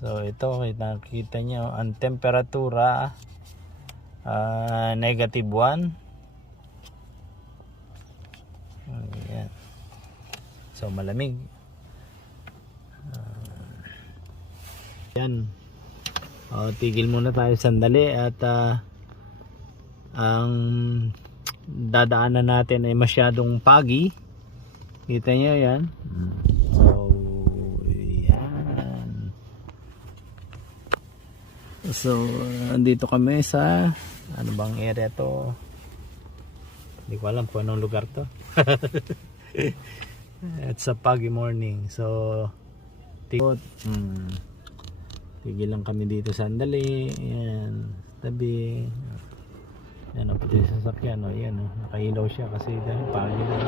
So ito nakikita nyo ang temperatura -1. Ayan. So malamig. Yan. Tigil muna tayo sandali at ang dadaanan natin ay masyadong pagi. Kita nyo yan. So yan. So andito kami sa ano bang area to? Hindi ko alam kung anong lugar to. It's a foggy morning. So tigil lang kami dito sandali. Ayan, tabi. Yan ang pati sa sasakyan. Ayan, nakailaw siya kasi dahil pagi na.